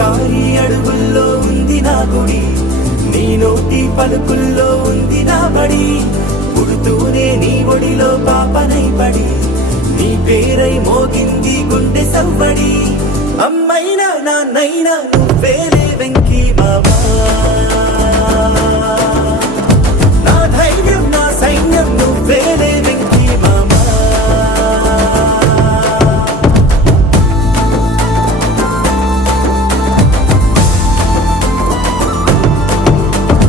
కారి అడుగుల్లో ఉంది నా గుడి, నీ నోటి పలుకుల్లో ఉంది నా బడి. పుడుతూనే నీ ఒడిలో పాపనై పడి, నీ పేరై మోగింది గుండె సవ్వడి. అమ్మైనా నాన్నైనా నువ్వేలే వెంకీ మామా.